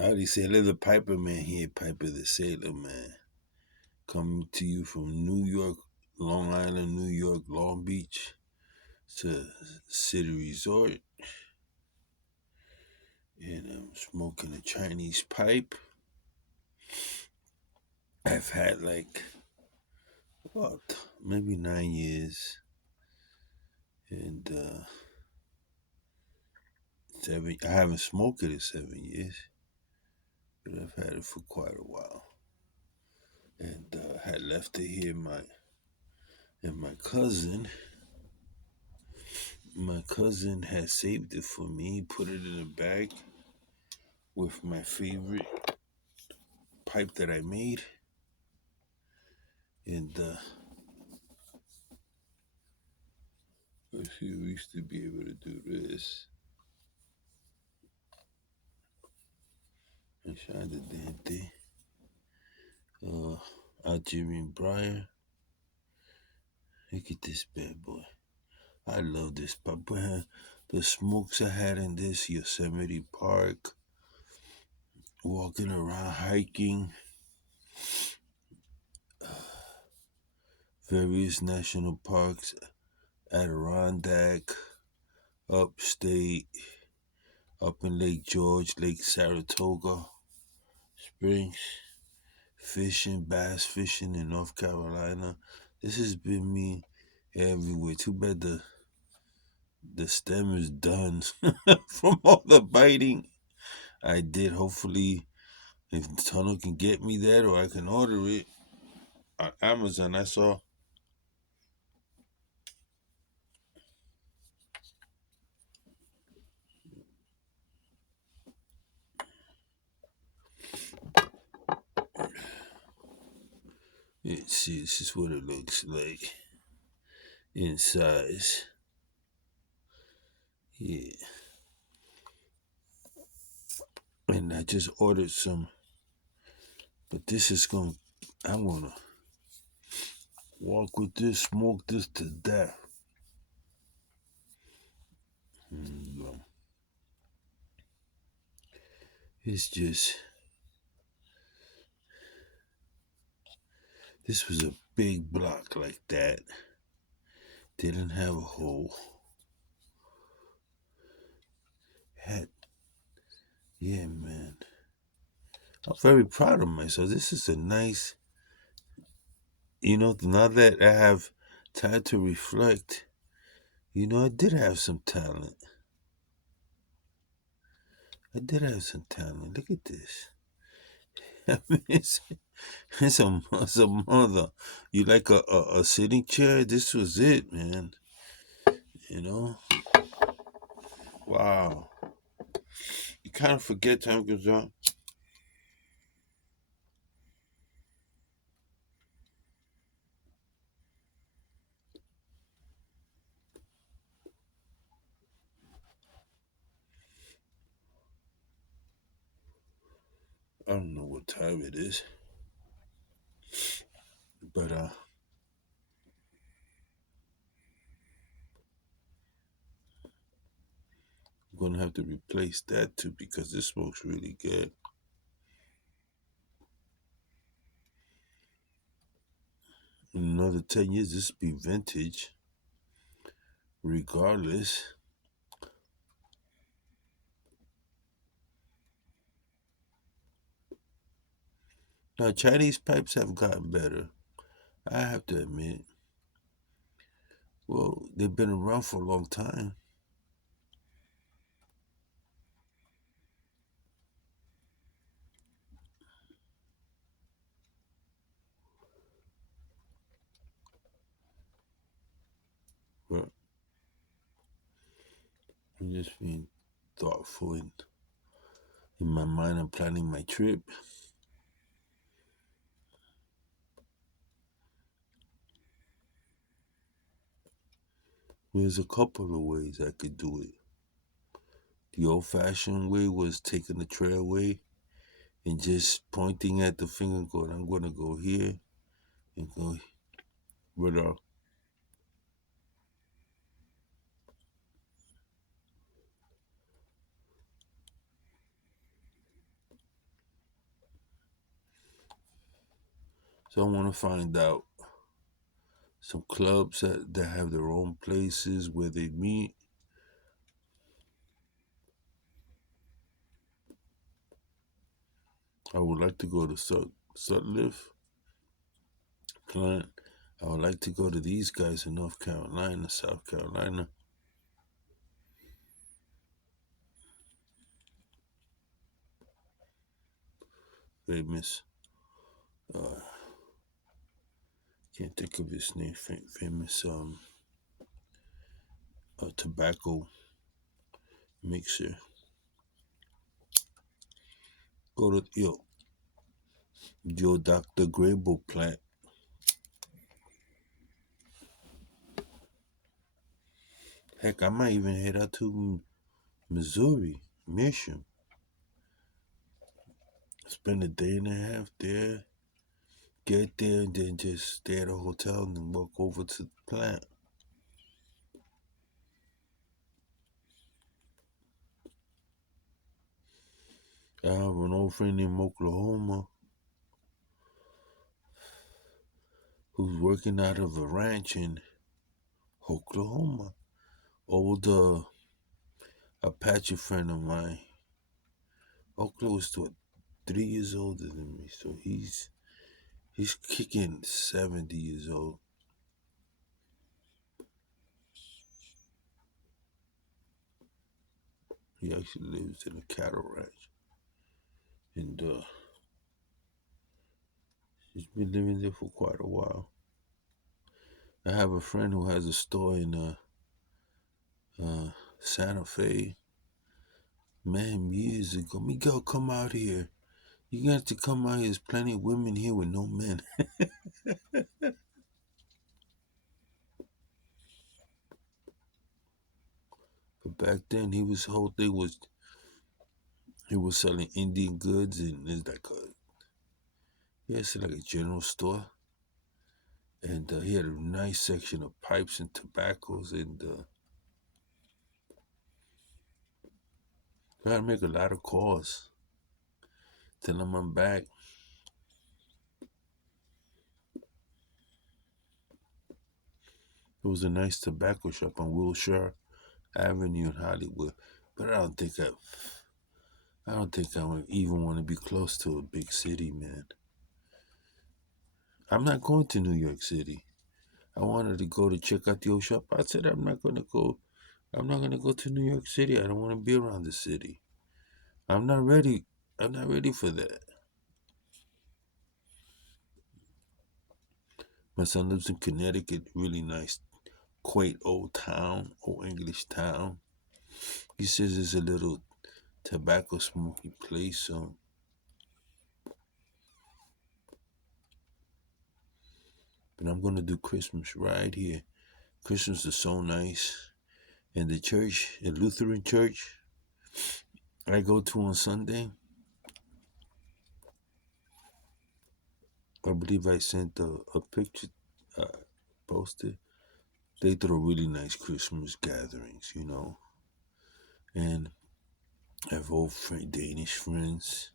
Howdy, Sailor the Piper Man here, Piper the Sailor Man. Coming to you from New York, Long Island, New York, Long Beach. It's a city resort. And I'm smoking a Chinese pipe. I've had like, about maybe 9 years. And I haven't smoked it in 7 years. But I've had it for quite a while. And had left it here and my cousin had saved it for me, put it in a bag with my favorite pipe that I made. And let's see, we used to be able to do this. And shine the damn thing. Algerian Briar. Look at this bad boy. I love this pipe. The smokes I had in this Yosemite Park, walking around, hiking, various national parks, Adirondack, upstate, up in Lake George, Lake Saratoga Springs, fishing, bass fishing in North Carolina. This has been me everywhere. Too bad the stem is done from all the biting I did. Hopefully, if Tunnel can get me that, or I can order it on Amazon. I saw. Let's see, this is what it looks like in size. Yeah. And I just ordered some, but I'm gonna walk with this, smoke this to death. It's just, this was a big block like that. Didn't have a hole. Had, yeah, man. I'm very proud of myself. This is a nice, now that I have time to reflect, I did have some talent. Look at this. I mean, it's a mother. You like a sitting chair? This was it, man. You know? Wow. You kind of forget time goes on. I don't know what time it is, but I'm gonna have to replace that too because this smoke's really good. In another 10 years, this will be vintage, regardless. Now, Chinese pipes have gotten better. I have to admit. Well, they've been around for a long time. But I'm just being thoughtful in my mind. I'm planning my trip. There's a couple of ways I could do it. The old fashioned way was taking the trailway and just pointing at the finger and going, I'm going to go here and go. But So I want to find out some clubs that have their own places where they meet. I would like to go to Sutliff, Plant. I would like to go to these guys in North Carolina, South Carolina. Famous, uh, can't think of his name. Famous tobacco mixer. Go to yo Dr. Grable Plant. Heck, I might even head out to Missouri, Mission. Spend a day and a half there. Get there and then just stay at a hotel and then walk over to the plant. I have an old friend in Oklahoma who's working out of a ranch in Oklahoma. Old Apache friend of mine. Oklahoma's 3 years older than me, so he's kicking 70 years old. He actually lives in a cattle ranch, and he's been living there for quite a while. I have a friend who has a store in Santa Fe. Man, years ago, Miguel, come out here. You got to come out here. There's plenty of women here with no men. But back then, his whole thing was he was selling Indian goods, and it's like it's like a general store, and he had a nice section of pipes and tobaccos, and I had to make a lot of calls. Tell him I'm back. It was a nice tobacco shop on Wilshire Avenue in Hollywood, but I don't think I would even want to be close to a big city, man. I'm not going to New York City. I wanted to go to check out the old shop. I said I'm not gonna go. I'm not gonna go to New York City. I don't want to be around the city. I'm not ready. I'm not ready for that. My son lives in Connecticut. Really nice, quaint old town, old English town. He says it's a little tobacco smoking place. So, but I'm gonna do Christmas right here. Christmas is so nice. And the church, the Lutheran church I go to on Sunday, I believe I sent a picture uh, posted. They throw really nice Christmas gatherings, and I have old Danish friends.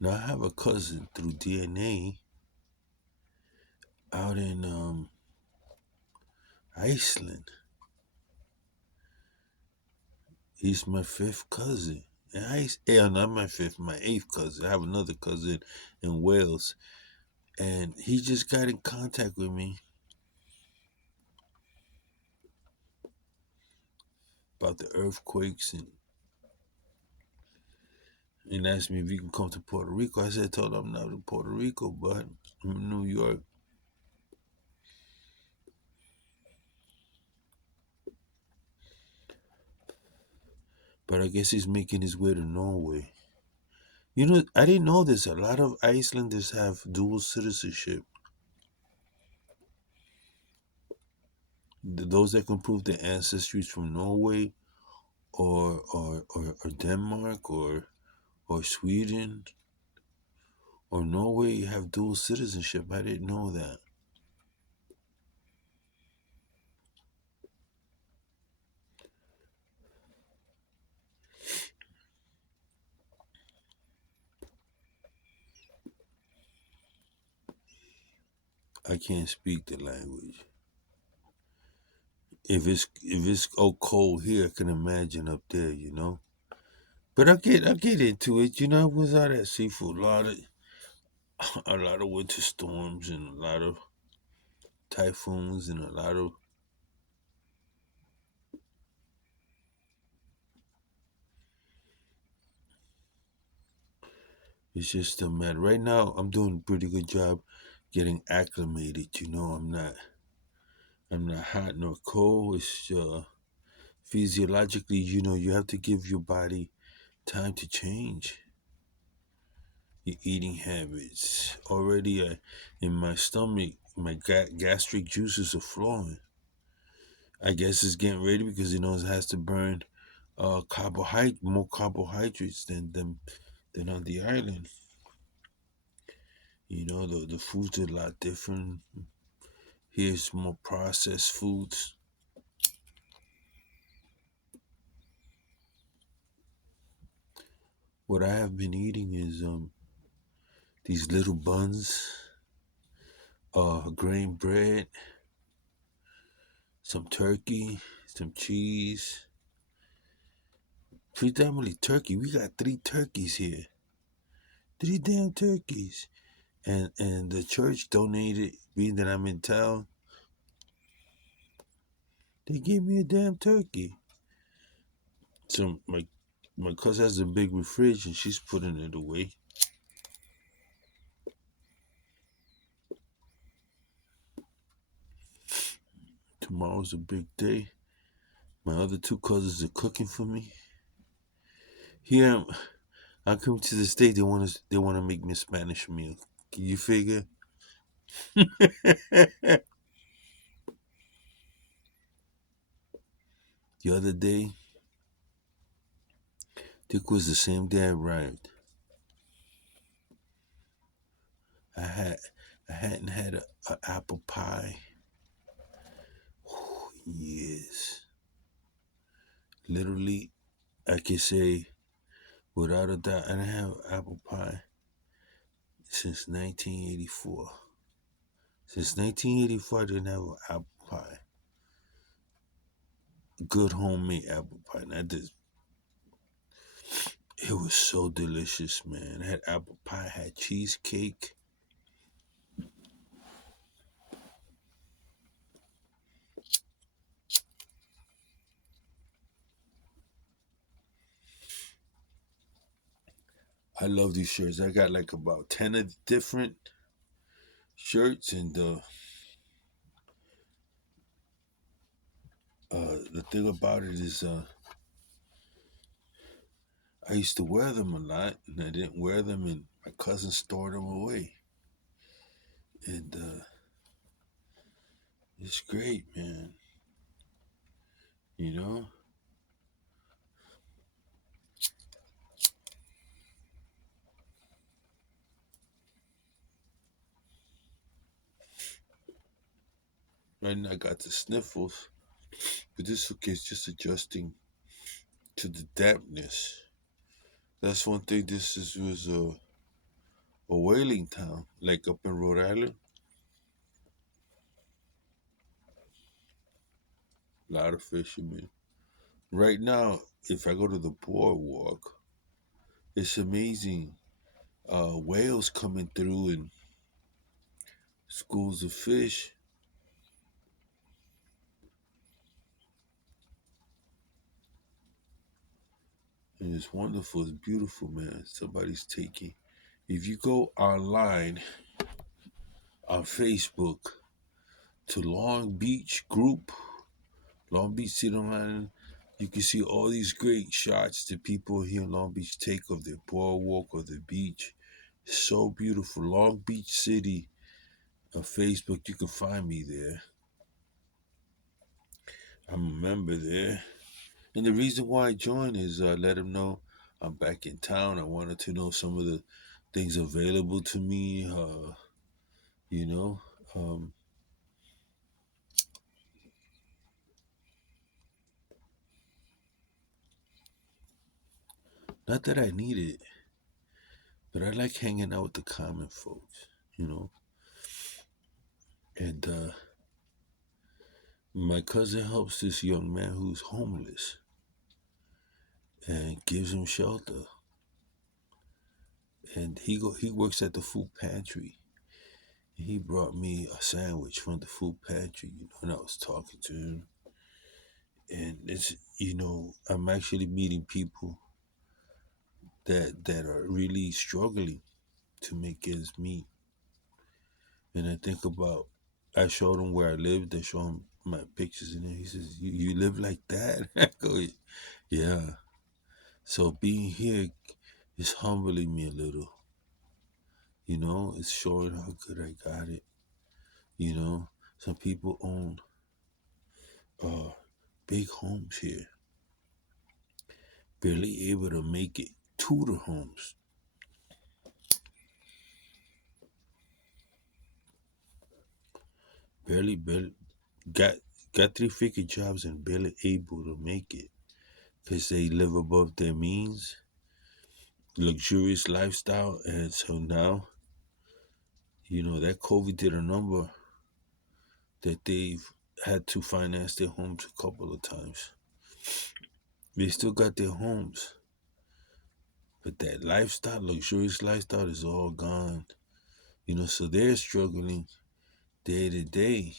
Now I have a cousin through DNA out in Iceland. He's my fifth cousin. Not my fifth, my eighth cousin. I have another cousin in Wales, and he just got in contact with me about the earthquakes and asked me if he can come to Puerto Rico. I told him I'm not in Puerto Rico, but I'm in New York. But I guess he's making his way to Norway. I didn't know this. A lot of Icelanders have dual citizenship. Those that can prove their ancestry is from Norway or Denmark or Sweden or Norway have dual citizenship. I didn't know that. I can't speak the language. If it's oh cold here, I can imagine up there, you know. But I'll get into it. You know, it was out at seafood. A lot of winter storms and a lot of typhoons and a lot of. It's just a matter. Right now, I'm doing a pretty good job getting acclimated. You know, I'm not hot nor cold. It's physiologically, you know, you have to give your body time to change your eating habits. Already in my stomach, my gastric juices are flowing. I guess it's getting ready because it knows it has to burn more carbohydrates than on the island. You know, the foods are a lot different. Here's more processed foods. What I have been eating is these little buns, grain bread, some turkey, some cheese. Predominantly turkey. We got 3 turkeys here. 3 damn turkeys. And the church donated, being that I'm in town, they gave me a damn turkey. So my cousin has a big fridge and she's putting it away. Tomorrow's a big day. My other 2 cousins are cooking for me. Here I come to the state. They want to make me a Spanish meal. Can you figure? The other day, I think it was the same day I arrived. I had I hadn't had a apple pie. Yes, literally, I can say without a doubt, I didn't have apple pie since 1984. Since 1984, I didn't have an apple pie. Good homemade apple pie. And it was so delicious, man. I had apple pie, had cheesecake. I love these shirts. I got like about 10 of different shirts, and the thing about it is, I used to wear them a lot, and I didn't wear them, and my cousin stored them away. And it's great, man. You know, right now I got the sniffles, but this okay, it's just adjusting to the dampness. That's one thing. Was a whaling town, like up in Rhode Island. A lot of fishermen. Right now, if I go to the boardwalk, it's amazing. Whales coming through and schools of fish, and it's wonderful. It's beautiful, man. Somebody's taking. If you go online on Facebook to Long Beach Group, Long Beach City Online, you can see all these great shots that people here in Long Beach take of their boardwalk or the beach. So beautiful. Long Beach City on Facebook, you can find me there. I'm a member there. And the reason why I joined is let them know I'm back in town. I wanted to know some of the things available to me. You know, um, not that I need it, but I like hanging out with the common folks. You know, And my cousin helps this young man who's homeless and gives him shelter. And he works at the food pantry. He brought me a sandwich from the food pantry, and I was talking to him. And I'm actually meeting people that are really struggling to make ends meet. And I think about, I showed him where I lived. I showed him my pictures, and he says, "You live like that?" I go, "Yeah." So being here is humbling me a little. It's showing how good I got it. Some people own uh big homes here, barely able to make it to the homes. Barely got got three-figure jobs and barely able to make it because they live above their means, luxurious lifestyle, and so now, that COVID did a number that they've had to finance their homes a couple of times. They still got their homes, but that lifestyle, luxurious lifestyle, is all gone. So they're struggling day to day.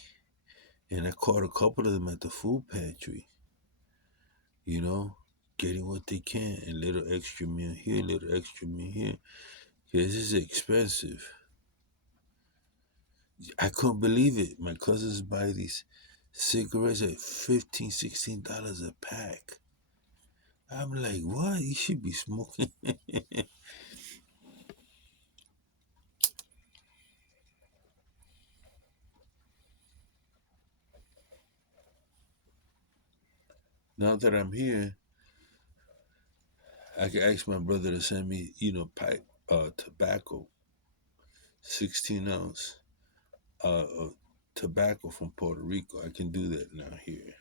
And I caught a couple of them at the food pantry, you know, getting what they can, a little extra meal here, a little extra meal here. This is expensive. I couldn't believe it. My cousins buy these cigarettes at $15, $16 a pack. I'm like, what? You should be smoking. Now that I'm here, I can ask my brother to send me, pipe, tobacco, 16 ounce, tobacco from Puerto Rico. I can do that now here.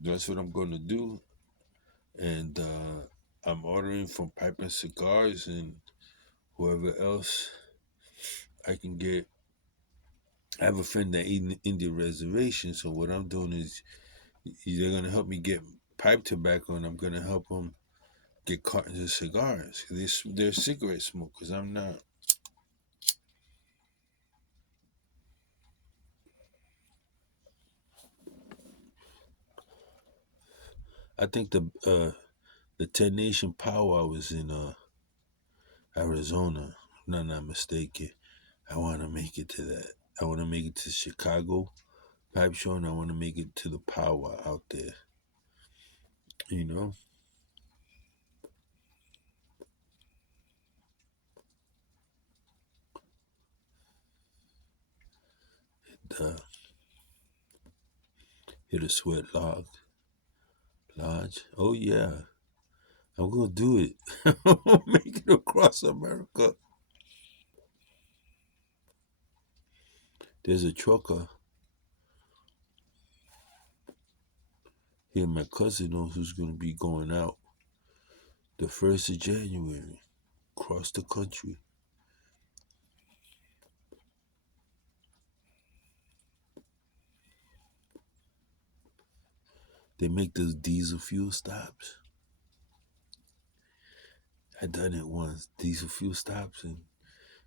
That's what I'm going to do. And I'm ordering from Pipe and Cigars and whoever else I can get. I have a friend that eat in Indian reservation, so what I'm doing is they're going to help me get pipe tobacco, and I'm going to help them get cartons of cigars. They're cigarette smokers. I'm not. I think the 10 Nation Power was in Arizona. If I'm not mistaken. I want to make it to that. I want to make it to Chicago Pipe Show, and I want to make it to the Power out there. You know, the Hit a Sweat Lodge. Oh yeah, I'm gonna do it. I'm gonna make it across America. There's a trucker here. My cousin knows who's gonna be going out the 1st of January across the country. They make those diesel fuel stops. I done it once. Diesel fuel stops, and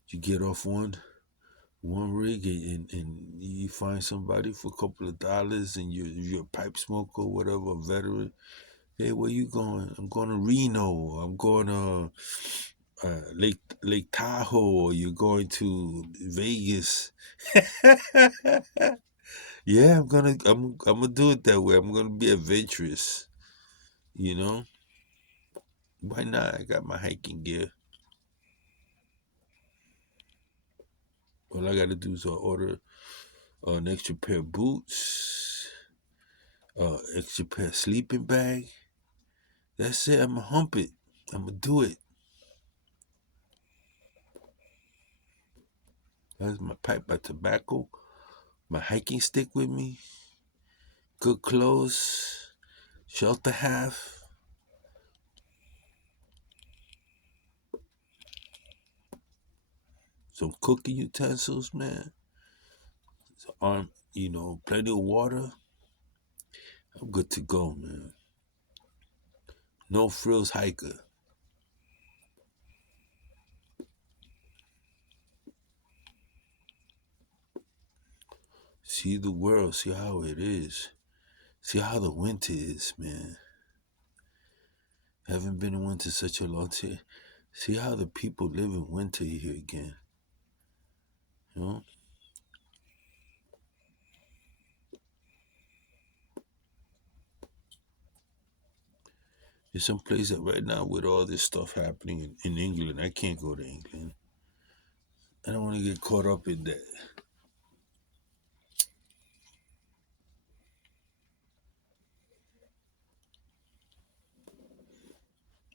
you get off one rig, and you find somebody for a couple of dollars, and you're a pipe smoker or whatever, a veteran. Hey, where you going? I'm going to Reno. I'm going to Lake Tahoe. Or you're going to Vegas. Yeah, I'm gonna do it that way. I'm gonna be adventurous. You know, why not? I got my hiking gear. All I gotta do is order an extra pair of boots, extra pair of sleeping bag. That's it. I'ma hump it. I'ma do it. That's my pipe, my tobacco, my hiking stick with me, good clothes, shelter half. some cooking utensils, man. Plenty of water. I'm good to go, man. No frills hiker. See the world, see how it is. See how the winter is, man. Haven't been in winter such a long time. See how the people live in winter here again. You know? There's some place that right now with all this stuff happening in England, I can't go to England. I don't want to get caught up in that.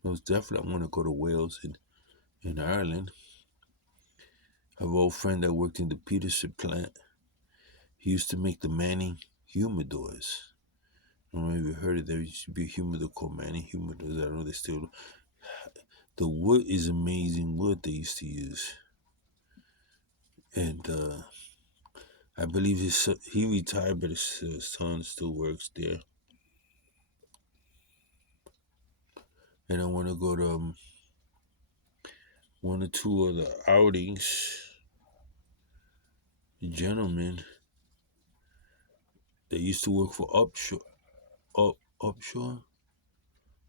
Most definitely, I want to go to Wales and in Ireland. I have an old friend that worked in the Peterson plant. He used to make the Manning humidors. I don't know if you heard it. There used to be a humidor called Manning humidors. I don't know they still. The wood is amazing wood they used to use, and I believe he retired, but his son still works there. And I want to go to one or two of the outings. The gentleman that used to work for Upshore. I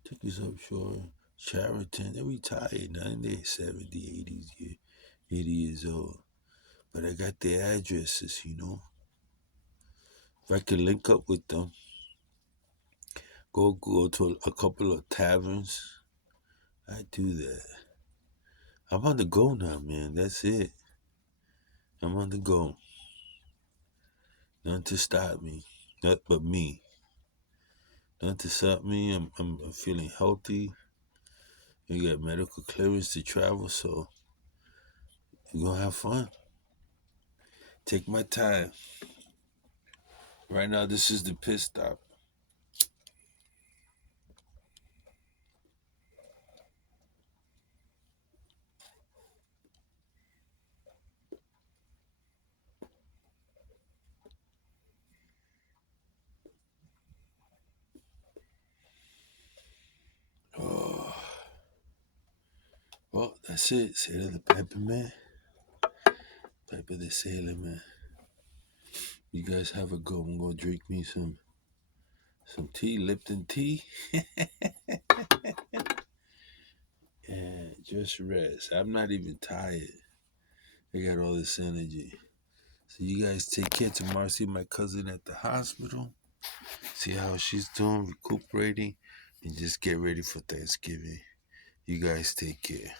think it's Upshore. Chariton. They retired now in their 70, 80 years old. But I got their addresses, you know. If I could link up with them, go to a couple of taverns, I do that. I'm on the go now, man. That's it. I'm on the go. Nothing to stop me. Not but me. Nothing to stop me. I'm feeling healthy. I got medical clearance to travel, so we're gonna have fun. Take my time. Right now, this is the pit stop. Oh, well, that's it. Sailor the Piper, man. Piper the Sailor, man. You guys have a go. I'm gonna drink me some tea, Lipton tea, and just rest. I'm not even tired. I got all this energy. So you guys take care tomorrow. See my cousin at the hospital. See how she's doing, recuperating, and just get ready for Thanksgiving. You guys take care.